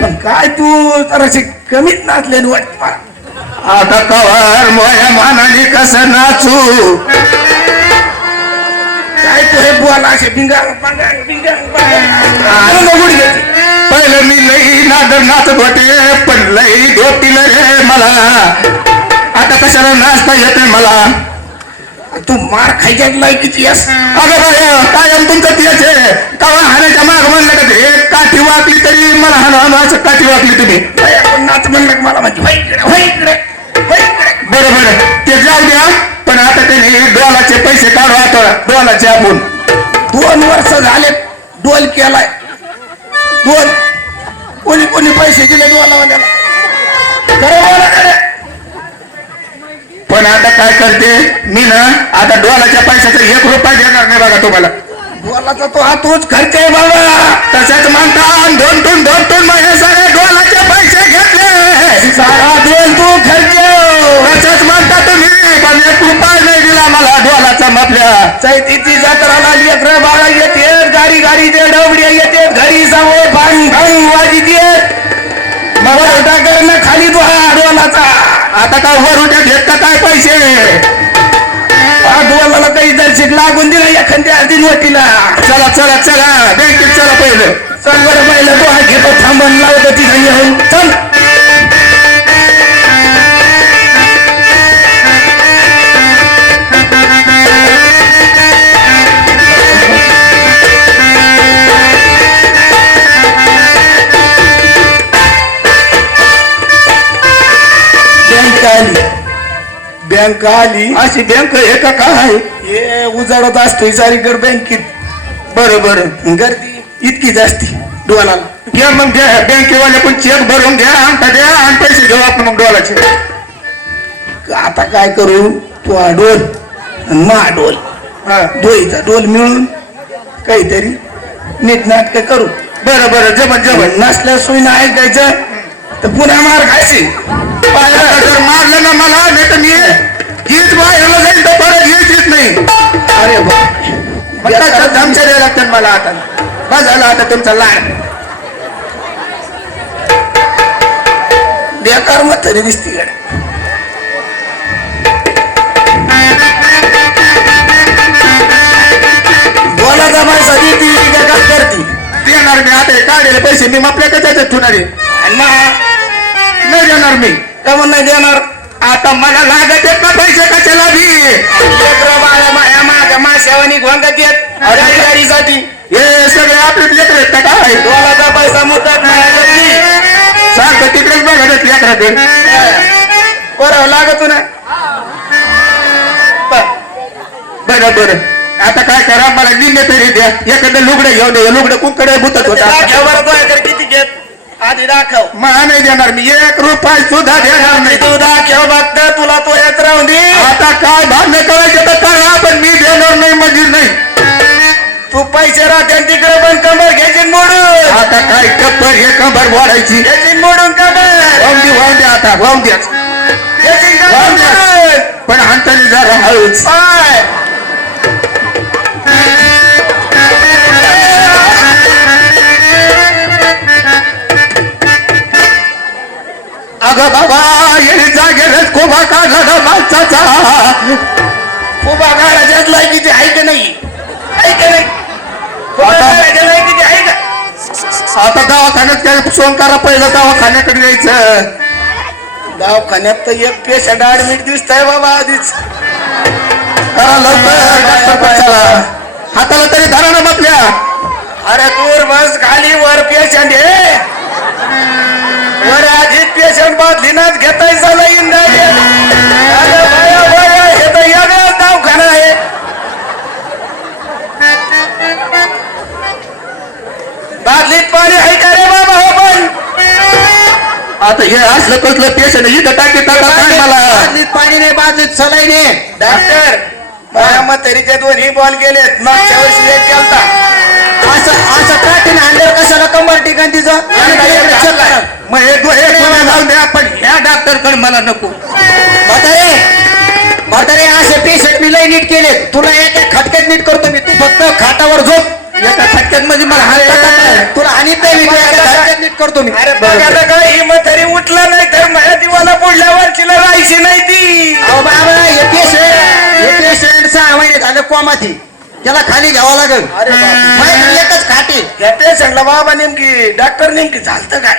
पण काय तू जराशी कमीच नाचलेली वाटत मला. आता कवर मोया मानाने कसं नाचू. काय तू हे बोला असे बिंगांग पांगांग बिंगांग पांगांग. पहिलं मी लई नादर नाचत होते पण लई धोतील रे मला. आता कशाला नाचता येते मला. तू मार खायच्या लायकीची आहेस. अगं बाय कायम तुमचं तेच आहे. कवा हाणायच्या माग म्हणलं का ते काठी वाकली तरी मला हाणू असं काठी वाकली तुम्ही. नाच म्हणलं मला म्हणजे होय इकडे होय इकडे होय इकडे. बरोबर ते जाऊ द्या पण आता त्याने डोलाचे पैसे काढू. आता डोलाचे आपण 2 वर्ष झाले डोल केलाय. डोल कोणी कोणी पैसे दिले डोला वाल्याला. पण आता काय करते मी ना आता डोलाच्या पैशाचा 1 रुपया देणार नाही बघा तुम्हाला. डोलाचा तो हा तोच खर्च आहे बाबा. तसंच म्हणता 2 महिने सगळे डोलाचे पैसे घेतले. सारा डोल तू खर्च. तसंच म्हणता तुम्ही पण 1 रुपया नाही दिला मला डोलाचा. आपल्या चैतीची जत्राला लेकरं बाळा येते. गाडी गाडीचे डबड्या येते. घरी समोर भांग भांग वाजित येत. मग मोठा करणं खाली तो हा डोलाचा. आता काय वर उठ्या घेत का काय पैसे. हा डोलाला काही दर्शिक लागून दिला एखाद्या दिन वटीला. चला चला चला बँकेत चला पहिलं. चल बरं पहिलं तो हा घेतो थांबून लावतो तिथे येऊन चल. बँक आली. अशी बँक आहे का काय. हे उजाडत असतो सारीकडे बँकेत. बरोबर गर्दी इतकी जास्ती डोलाला. घ्या मग घ्या बँकेवाले पण चेक भरून घ्या अंगठा द्या आणि पैसे घेऊ आपण मग डोलाचे. आता काय करू. तू हा डोल आणि मा डोल दोईचा डोल मिळून काहीतरी नीट नाटक करू. बरं बरं जमन जमन. नसल्या सोयीनं ऐकायचं तर पुन्हा मार खायचे. जर मारलं ना मला नाही तर मी हीच बाहेरला जाईल तर परत यायचीच नाही. अरे धमशा द्यायला लागतात मला. आता बस झाला आता तुमचा लाड. बेकार मग तरी दिसती गड्या. बोलाचा पैसा देती का करती. देणार मी आता काढलेले पैसे मी आपल्याकडे त्याच्यात ठेवणार आहे. नाही देणार मी. का म्हणून नाही देणार. आता मला लागत आहेत ना पैसे कशाला बी. लेकरं बाळा माया माग माशावानी घोंगत येत गाडीसाठी. हे सगळे आपले लेकर आहेत का काय. बोलाचा पैसा मुद्दात नाही. सारखं तिकडेच बघत लेकराकडे. बरं लागत ना. बरं बरं आता काय करा मला निम्मे तरी द्या. एखादं लुगडं घेऊन दे. लुगडं कुकडे बुतत होता. किती घेत आधी दाखव. मला नाही देणार मी 1 रुपया सुद्धा देणार नाही. तू दाखव बघत तुला तो येत राहून दे. आता काय भांडण करायचं तर करा पण मी देणार नाही म्हणजे नाही. तू पैसे राहते तिकडे पण कमर घ्यायची मोडून. आता काय कप्पर हे कंबर वाढायची. घ्यायची मोडून कमर. वाहून द्या आता वाहून द्या. घ्यायची कमर मोडून. पण हाताने जरा हळूच. पाय. अगं बाबा येणे जागेलाच कोबा काढला ना माणसाचा. उभा काढायच्याच लायकीची आहे का नाही. आहे का नाही. लायकीची आहे का. आता दवाखान्यात काय सोन करा. पहिलं दवाखान्याकडे जायचं. दवाखान्यात तर एक पेशंट ऍडमिट दिसतंय बाबा आधीच. करा लवकर डॉक्टर चला. हाताला तरी धरा ना आपल्या. अरे दूर बस खाली वर पेशंट आहे. वर आधीच पेशंट बादलीनाच घेताय झालं इंदाय. अरे भया भया हे तर वेगळाच दवाखाना आहे. बादलीत पाणी आहे का रे बाबा. हो पण आता हे असलं कसलं पेशंट इथं टाकी टाका काय मला. बादलीत पाणी नाही बादलीत सलाई नाही. डॉक्टर माझ्या म्हातारीचे 2 बॉल गेलेत. मागच्या वर्षी 1 केलता. असं ट्रॅकिंग आणल्यावर कशाला कंबर ठिकाण तिचं. मग हे जाऊन द्या पण ह्या डॉक्टर कडे मला नको. म्हातारे असे पेशंट मी लय नीट केले. तुला एका खटक्यात नीट करतो मी. तू फक्त खाटावर झोप. एका खटक्यात मध्ये मला हात तुला आणि नीट करतो मी. अरे बघा ना का ही म्हातारी उठला नाही तर माझ्या दिवाला पुढल्या वर्षीला राहायची नाही ती. अहो बाबा हे पेशंट 6 महिने झाले कोमाती, त्याला खाली घ्यावं लागेल. अरे बाप. माझ्याकडे एकच खाटी. या पेशंटला बाबा नेमकी डॉक्टर नेमकी झालतं काय?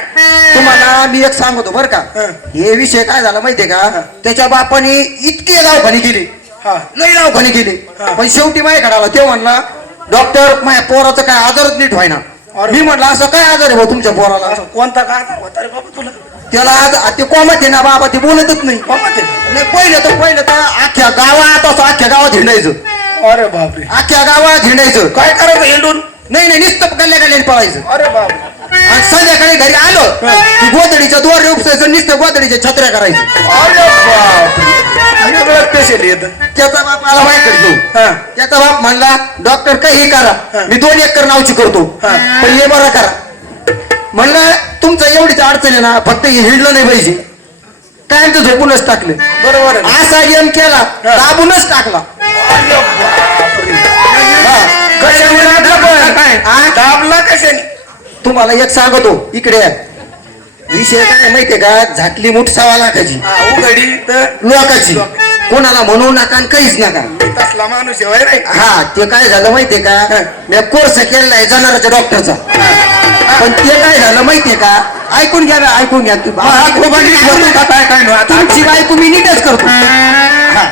तुम्हाला मी एक सांगतो बरं का, हं. हे विषय काय झाला माहितीये का, त्याच्या बापाने इतके दवाखाने केले, हा. लई दवाखाने केले, हा. पण शेवटी माझ्याकडे आला. ते म्हणला डॉक्टर माझ्या पोराचं काय आजारच नीट व्हायना. अरे. मी म्हटलं असं काय आजार आहे भाऊ तुमच्या पोराला? असं कोणता का होता रे बाबा तुला? त्याला आज ते कोमत आहे ना बाबा, ते बोलतच नाही. बाबा ते. नाही, पहिलं तर अख्ख्या गावात असं अख्ख्या गावात हिंडायचं, अरे बापरे. अख्ख्या गावात हिंडायचं. काय करायचं हिंडून? नाही नुसतं गल्ल्या गल्ल्याने पळायचं. अरे बाप. आणि संध्याकाळी घरी आलो की गोदडीच्या दोर उपसायचं, नुसतं गोदडीच्या छत्र्या करायचं. अरे बाप. वेगळंच पेशंट येत. त्याचा बाप मला माझ्याकडे घेऊ. हा. त्याचा बाप म्हणला डॉक्टर काही करा, मी 2 एकर नावची करतो, हा. पण हे बरं करा. म्हणलं तुमचं एवढीच अडचण आहे ना, फक्त हे हिंडलं नाही पाहिजे. काय आमचं झोपूनच टाकले. बरोबर आहे. असा गेम केला, दाबूनच टाकला. अरे बापरे. हा. कशाने दाबला पण? काय? हा? दाबला कशाने? तुम्हाला एक सांगतो, इकडे या. विषय काय माहितीये का, झाटली मुठ 6 लाखाची हा, उघडी तर लोकाची. कोणाला म्हणू नका आणि काहीच नका. तसला माणूस आहे होय रे. हा, ते काय झालं माहितीये का, मी कोर्स केलेला जनावरांच्या डॉक्टरचा, पण ते काय झालं माहितीये का, ऐकून घ्या ना, ऐकून घ्या. तुमची बायको मी नीटच करतो. हा,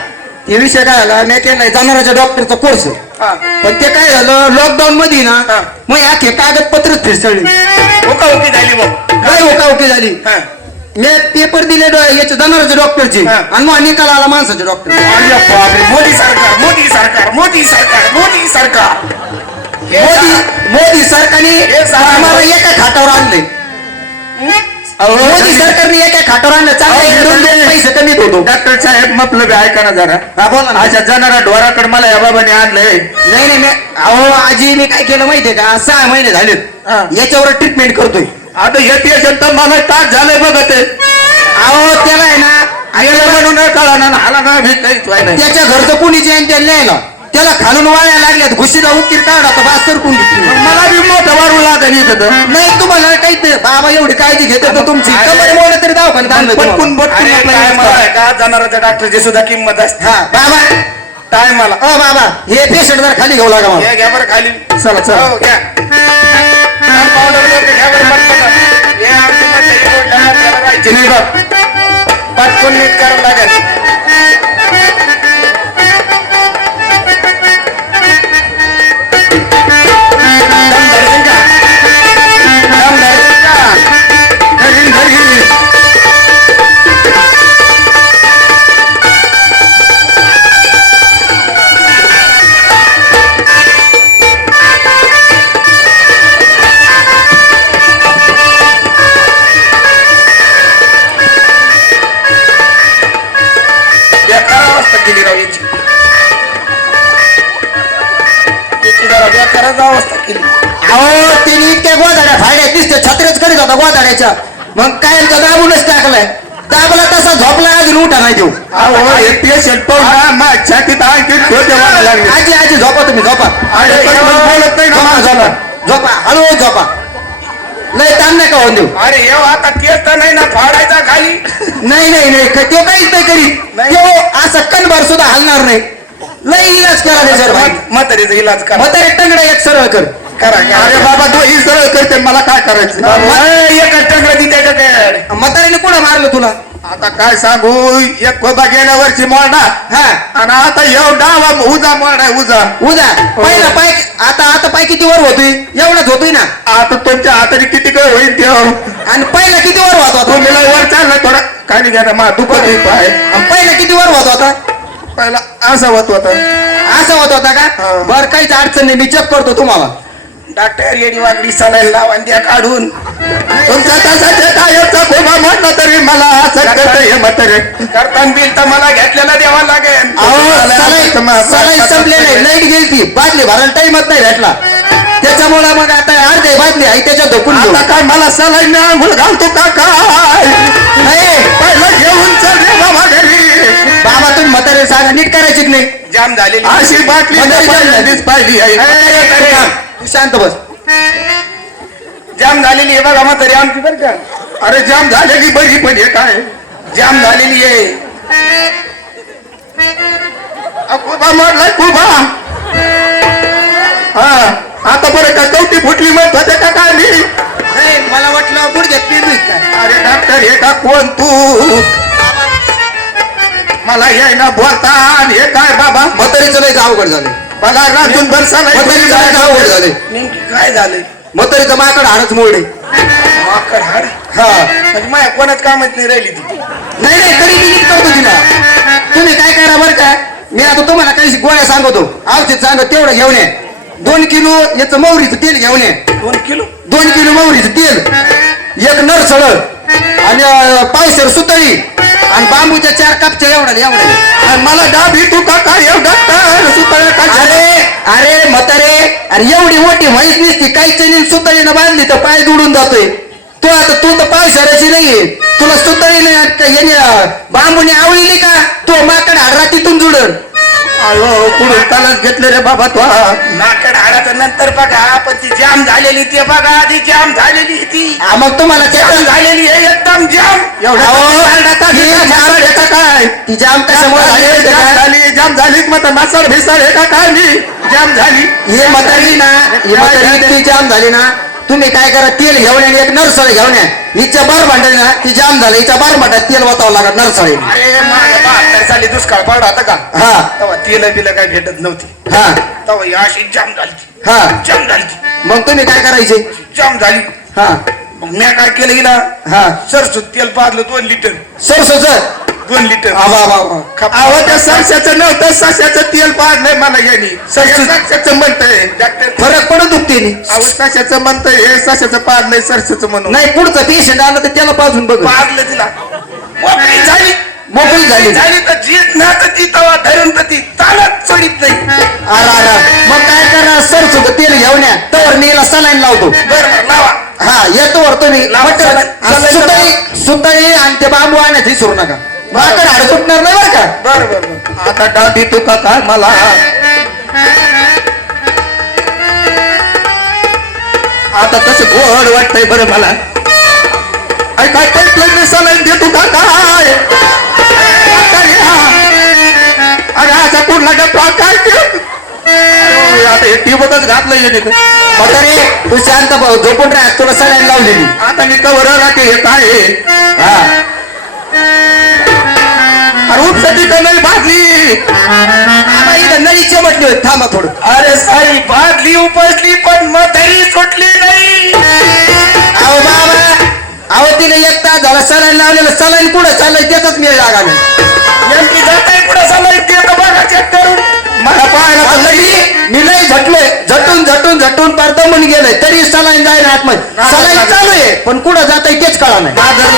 ते विषय काय झाला, मी केलाय जनावरांच्या डॉक्टरचा कोर्स, हा. पण ते काय झालं लॉकडाऊन मध्ये ना, हा. मग अख्खे कागदपत्रच फिरसळली. ओके झाली भाऊ. काय ओके झाली. हा. मी पेपर दिले याचे जनावरांच्या डॉक्टरचे, हा. आणि मग निकाल आला माणसाच्या डॉक्टर. अरे बापरे. मोदी सरकार मोदी सरकार मोदी सरकार मोदी सरकार. हे मोदी सरकारने हे सरकार. आम्हाला एका खाटावर आणले. मोदी सरकारने एका खाटावर आणलं. चांगलं हिंडून दोन पैसे कमीत होतो. डॉक्टर साहेब मतलब ऐका ना जरा. हा, बोला ना. अशा जनारा ढोराकडे मला या बाबाने आणलंय. नाही मी अहो आजी मी काय केलं माहितीये का, 6 महिने झालेत हा. याच्यावर ट्रीटमेंट करतोय. आता हे पेशंट तर मला तास झालंय बघत आहे. अहो त्याला आहे ना, आईला म्हणून कळा ना, हाला ना भीत काहीच व्हाय नाही. त्याच्या घरचं कुणीच आहे त्याला न्यायला, त्याला खालून वाळ्या लागल्यात, घुशीला उकीर काढा तर बास सरकून घेतली. मला बी मोठं वारू लागेल इथं तर. नाही तुम्हाला काहीच नाही बाबा, एवढी काळजी घेते तर तुमची कमर मोड तरी दवाखान्यात आणलं तुम्हाला. पटकून अरे काय मला आहे का, जनावरांच्या डॉक्टरची सुद्धा किंमत असते. हा बाबा, टायमाला. बाबा हे पेशंट जरा खाली घेऊ लागा मला. घ्या बरं खाली. चला चला. हो, घ्या. पावडर वगैरे घ्या बरं पटकन. हे आमची म्हातारी ओढल्यावर त्याला राहायची नाही बघ. पटकन नीट करावं लागेल. दम धरशील का? दम धरशील का? घरी घरी. बेकार अवस्था केली राव याची. याची जरा बेकारच अवस्था केली. अहो तिने इतक्या गोदाड्या फाड्यात दिसते, छत्रेच करीत होता गोदाड्याच्या, मग काय दाबूनच टाकलाय. दाबला तसा झोपला, अजून उठा नाही देऊ. अहो हे पेशंट पाहून ना माझ्या छातीत आणखी ठोके व्हायला लागले. आजी झोपा तुम्ही, झोपा. अरे, पण बोलत नाही ना झोपा, माणसाला. झोपा हळू झोपा, लय ताण नका होऊन देऊ. अरे हे आता तेच तर नाही ना फाडायचा खाली. नाही तो काहीच नाही करीत. नाही. तो असं कणभर सुद्धा हलणार नाही. लय इलाज करा त्याच्यावर भाई. म्हातारीचा इलाज करा. म्हातारे टंगडा एक सरळ कर. करा अरे बाबा तो ही सरळ करते, मला काय करायचं. एकच टंगडं ती त्याच्याकडे. म्हाताऱ्याने कुठं मारलं तुला? आता काय सांगू, एक कोबा गेल्या वर्षी मोडा, हा आणि आता एवढा उजा मोडा उजा. उद्या पहिला पाय, आता पाय किती वर होतोय? एवढाच होतोय ना. आता तुमच्या हाताने किती काय होईल ते. आणि पहिला किती वर होत होता? तुम्ही लय वर चालला थोडा खाली घ्या ना, मा दुखत आहे पाय. आणि पहिला किती वर होत होता? पहिला असा होत होता. असं होत होता का? हा. बर काहीच अडचण नाही, मी चेक करतो तुम्हाला. डॉक्टर येडी वागडी सलाईन लावा आणि द्या काढून. तुमच्या तसाच्या टायरचा खोबा म्हटला तरी मला असं करतं हे म्हातारे. करताना बिल तर मला घेतलेला द्यावा लागेल. सलाई संपले नाही, लाईट गेली ती, बादली भरायला टाइमच नाही भेटला, त्याच्यामुळे मग आता अर्धे बादली आहे त्याच्यात धोकून घेऊ. आता काय मला सलाईन आंघोळ घालतो का काय? नाही पहिलं घेऊन चल रे बाबा घरी. बाबा तुम्ही म्हातारे सांगा, नीट करायची की नाही? जाम झालेली. अशी बाटली म्हातारी जाम झाली. पहिल्यांदाच पाहिली आहे. तू शांत बस. जाम जाम झालेली आहे बघा म्हातारी आमची बरं का. अरे जाम झालेली बरी पण हे काय जाम झालेली आहे. कुबा मारलाय कुबा. हा आता बरं का कवटी फुटली मग होते का काय मी. नाही मला वाटलं गुडघ्यात पेरू काय. अरे डॉक्टर हे का कोण तू मला ये ना बोलता आणि हे काय बाबा म्हातारीचं लय अवघड झाले. मला राजून बरसा म्हातारीचं लय अवघड झाले. नेमकी काय झालंय. म्हातारीचं माकड हाडच मोडे. माकड हाड. हा म्हणजे माझ्या कोणाच कामात नाही राहिली ती. नाही नाही तरी मी नीट करतो तिला. तुम्ही काय करा बरं का मी आता तुम्हाला काही गोळ्या सांगतो औषध सांगतो तेवढं घेऊन ये. 2 किलो याचं मोहरीचं तेल घेऊन ये. 2 किलो. 2 किलो मोहरीचं तेल, 1 नरसळ आणि पायसर सुतळी आणि बांबूच्या 4 कापच्या एवढ्या. आणि मला डाबी तू का काय डॉक्टर सुतळे काय अरे अरे म्हातारे अरे एवढी मोठी व्हाईच नसती काही चैनी सुतळीनं बांधली तर पाय दुडून जातोय. तू आता तू तर पावसाळ्याची नाहीये तुला सुतळीने बांबूने आवळली का तो माकड हाडरा तिथून जुडल. अयो पुढे कालच घेतले रे बाबा तो माकड हाडाचं नंतर बघा पण ती जाम झालेली ते बघा आधी जाम झालेली ती. मग तुम्हाला जाम झालेली आहे एकदम जाम. काय ती जाम कशामुळे झाली माहिती आहे का? जाम झालीच मग मासाड भिसाड हे का काय मी जाम झाली हे म्हातारी ना ही म्हातारी इतकी जाम झाली ना तुम्ही काय करा तेल घेऊन या 1 नरसळ घेऊन या. हिच्या बार भांडली ना ती जाम झाली हिच्या बार भांड्यात तेल वाचावं लागत नरसळी. अरे माझ्या 72 साली दुष्काळ पडला होता का. हा तेव्हा तेल बिल काय भेटत नव्हती. हा तेव्हा ही अशी जाम झाली. हा जाम झाली. मग तुम्ही काय करायचे. जाम झाली. हा मग मी काय केलं गेला हा सरसू तेल पाजलं 2 लिटर. सरसोच 2 लिटर. अहो त्या सरशाचं नव्हतं सशाचं तेल पाडलंय मला यांनी सरशाचं म्हणतंय डॉक्टर फरक पडत दुखते अहो सशाचं म्हणतंय हे सशाचं पाडलंय सरशाचं म्हणून नाही पुढचं पेशंट आलं तर त्याला पाजून बघ पाजलं तिला मोकळी झाली. मोकळी झाली. झाली तर जीत ना तर ती तवा धरून तर ती चालत सोडित नाही. अरे मग काय करा सरसोच तेल घेऊन या तवर मी याला सलाईन लावतो. बरोबर लावा. हा येतो वर तुम्ही लावा सुतळी सुतळी आणि ते बांबू आणण्यात विसरू नका. माकड हाड सुटणार नाही बरं का. बरोबर. आता डाबी तू का काय मला आता कसं गोड वाटतंय बरं मला काय काय पैसे सलाईन देतो का काय अरे आता कुठला डब्बा काय आता हे टिबतच घातलं येणे म्हातारे तू शांत भाऊ झोपून राह तुला सलाईन लावलेली. आता मी कवर राहते हे काय हा अरे उपसाठी का नाही भाजली इथं नळी चमटली होती थांबा थोडं. अरे साई बादली उपसली पण म्हातारी सुटली नाही. अहो बाबा अहो तिने 1 तास झाला सलाईन लावलेलं सलाईन कुठं चाललंय त्याचाच मिळ लागा नाही. नेमकी जाताय पुढे समज ते बघा चेक करून. मला पाहायला तर मी लई झटलोय झटून पार दमून गेलोय तरी सलाईन जायला आतमध्ये सलाईन चालू आहे पण कुठं जाताय तेच कळा नाही. नादर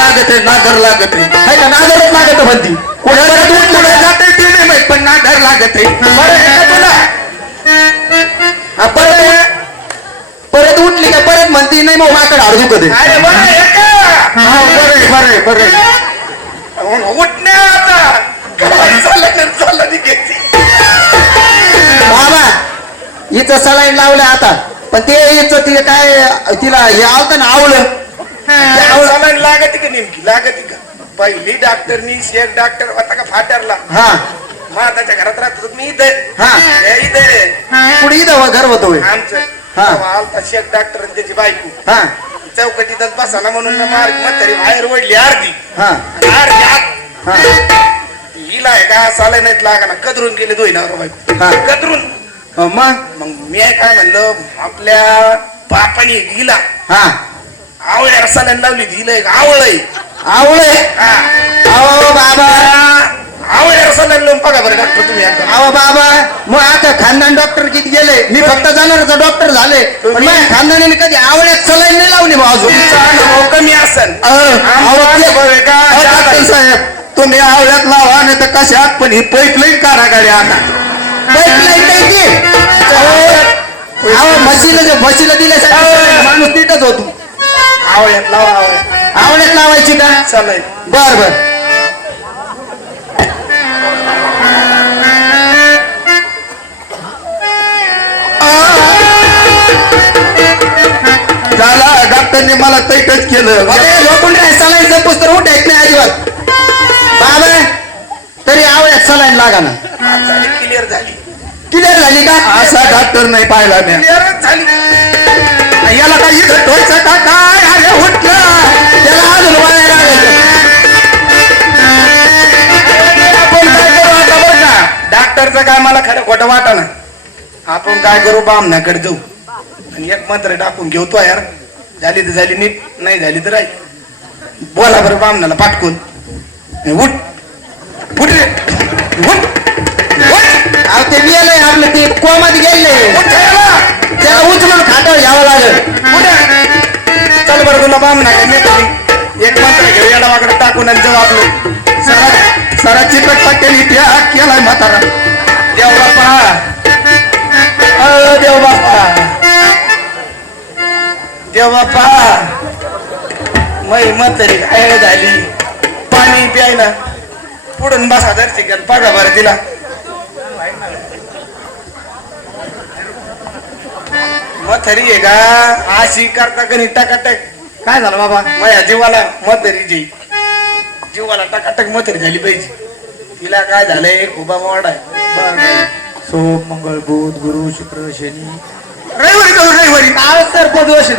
लागत हाय का नादरच लागत म्हणती पुढे जाते ते नाही माहित पण नादर लागत परत उठली का परत म्हणती नाही मग माकड हाड दुखत आहे. अरे बरं बरे उठणे आता काय चाललं घेतली. बाबा हिचं सलाईन लावलं आता पण ते हिचं ते काय तिला हे आलतं ना आवलं चालायला लागत का नेमकी लागत का. पहिली डॉक्टरनी शेख डॉक्टर होता का फाट्यारला. हा माझ्या घरात राहत होतो मी इथे. हा इथे पुढे इथं घर होतोय. आमचं हा. आलता शेख डॉक्टर आणि त्याची बायको हा चौकटीतच बसाना म्हणून म्हातारी बाहेर ओढली अर्धी. हा अर्धी आत. हा हिला आहे का चालाय नाहीत लागा ना कदरून गेले दोन नवरा बायको. हा. कदरून मग मी काय म्हणलं आपल्या बापाने हिला हा आवळ्या रसाला लावली हिला एक आवळ आहे. आवळे हा. अहो बाबा आवळ्या रसाला लावून बघा बरं डॉक्टर तुम्ही आता. अहो बाबा मग आता खानदान डॉक्टर किती गेले मी फक्त जाणारचा डॉक्टर झाले पण माझ्या खानदानाने कधी आवळ्यात सलाईन नाही लावली मग अजून. तुमचा अनुभव कमी असेल. डॉक्टर साहेब तुम्ही आवळ्यात लावा नाही तर कशात पण ही पाईपलाईन काढा गाडी आता पाईपलाईन नाही ती. अहो म्हशीला दिल्यासाठी माणूस नीटच होतो. आवळ्यात लावा आवळ्यात आवळ्यात लावायची का चालेल. बर झाला डॉक्टरने मला तैटच केलं. लोखंड सलाईन संपूस तर उठ ऐक नाही अजिबात बाबा तरी आवडत सलाईन लागा ना क्लिअर झाली क्लिअर झाली का असा डॉक्टर नाही पाहिला मी. क्लिअरच झाली. याला काही ठोयचं का काय? अरे उठलं. त्याला अजून वाया लागेल आपण काय करू आता बरं का डॉक्टरचं काय मला खरं खोटं वाटा ना. आपण काय करू बामणाकडे जाऊ आणि एक मंत्र टाकून घेऊ तो यार. झाली तर झाली नीट नाही झाली तर राही. बोला बरं बामणाला पाटकून उठ उठ रे उठ उठ अहो ते गेलंय आपलं ते कोमात गेलंय उठ याला. त्याला उचलून खाटावर घ्यावं लागेल उठ. चल बरं तुला बामणाकडे नेतो एक मंत्र घेऊ येडावाकडे टाकून आणि जाऊ आपलं. सरा चिकट पट्ट्याने त्या केलाय म्हातारा. देव बाप्पा देव बाप्पा देव बाप्पा मै म्हातारी काय झाली पाणी प्यायला पुढून बसा दर्शिकन बघा बरं तिला. म्हातारी आहे का अशी करता कधी टकाटक. काय झालं बाबा माझ्या जीवाला म्हातारीची जीवाला टकाटक म्हातारी झाली पाहिजे. तिला काय झालंय उभा वाढ आहे. सोम मंगळ बुध गुरु शुक्र शनी रविवारी जाऊ रविवारी. काळ सर्प दोष आहे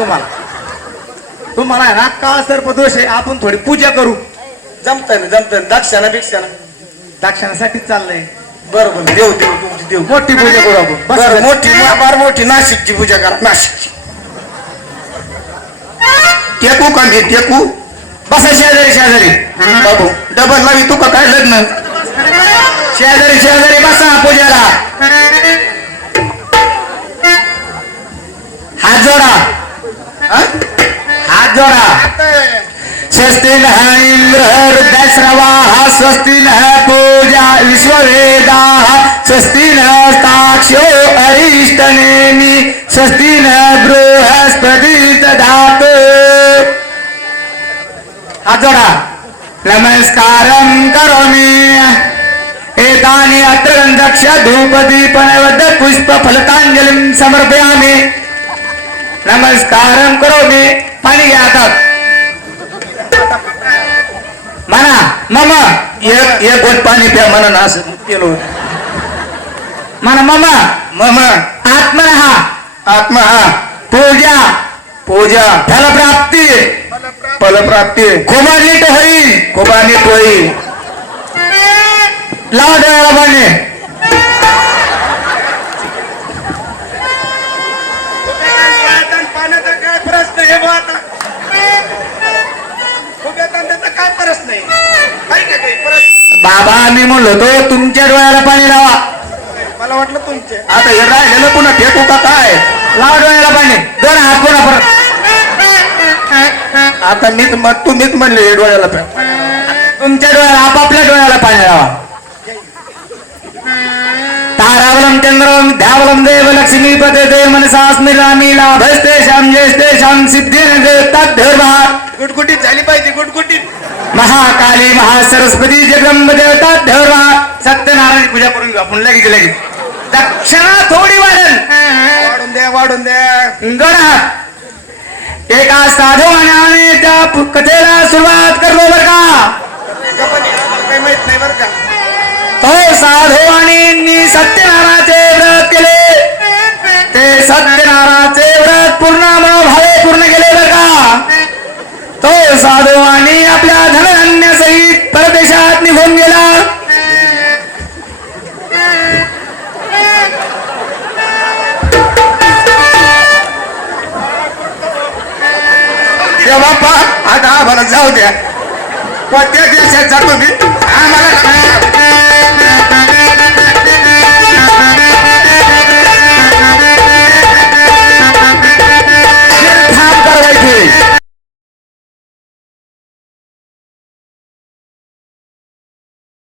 तुम्हाला आहे ना काळ सर्प दोष आहे आपण थोडी पूजा करू जमतं दक्षाना बिक्षाना दाक्षणासाठीच चाललंय बरोबर देव देव तुमची देव मोठी पूजा करू आपण बरं मोठी फार मोठी नाशिकची पूजा करा नाशिकची. टेकू का मी टेकू? बसा शेजारी शेजारी बाबू डबल लावी तू का काय लग्न? शेजारी शेजारी बसा पूजेला हात जोडा हा? हात जोडा स्वस्ति नः इंद्र हृदयस्रवाः स्वस्ति नः पूजा विश्ववेदाः स्वस्ति नस्ताक्षो अरिष्टनेमि स्वस्ति नः बृहस्पति दधातु. हात जोडा. नमस्कारं करोमि एतानि अत्र दक्ष धूपदीप नैवेद्य पुष्प फलतांजलिं समर्पयामि. नमस्कारं करोमि. पाणी घ्या हातात. म्हणा मम एक गोट पाणी प्या म्हणा ना असं केलो. म्हणा मम मम आत्मनः आत्मा हा पूजा पूजा फलप्राप्ती फलप्राप्ती खूप नीट होईल. खूप आणि टोळी लावा डोळ्याला पाणी. पाण्याचा काय प्रश्न आहे बा आता त्याचा काय प्रश्न आहे काय काय काही प्रश्न. बाबा मी म्हणलो तो तुमच्या डोळ्याला पाणी लावा. मला वाटलं तुमचे आता हे राहिलेलं पुन्हा टेकू का काय? लावा डोळ्याला पाणी. दोन हात पुन्हा परत. आता मीच म्हणले डोळ्याला प्या. तुमच्या डोळ्याला आपापल्या डोळ्याला पाणी लावा. तारावलम चंद्रवलम ध्यावलम देव लक्ष्मी पते देव मनसा स्मिरामी लाभस्ते श्याम जयस्ते श्याम सिद्धी तद्धर्मा. गुटगुटीत झाली पाहिजे गुटगुटीत. महाकाली महासरस्वती जगदंब देवता धर्मा. सत्यनारायण पूजा करून घेऊ आपण लगेच लगेच. दक्षिणा थोडी वाढेल वाढून द्या गणा. एका साधू आणि त्या कथेला सुरुवात करतो बर का. काही माहित नाही बरं का. तो साधू आणि सत्यनारायणाचे व्रत केले. ते सत्यनारायणाचे व्रत पूर्ण मनोभावे पूर्ण केले बर का. तो साधू आणि आपल्या धनधान्य सहित परदेशात निघून गेला. ते बाप्पा आता आम्हाला जाऊ द्या. कोणत्या देशात जातो मी आम्हाला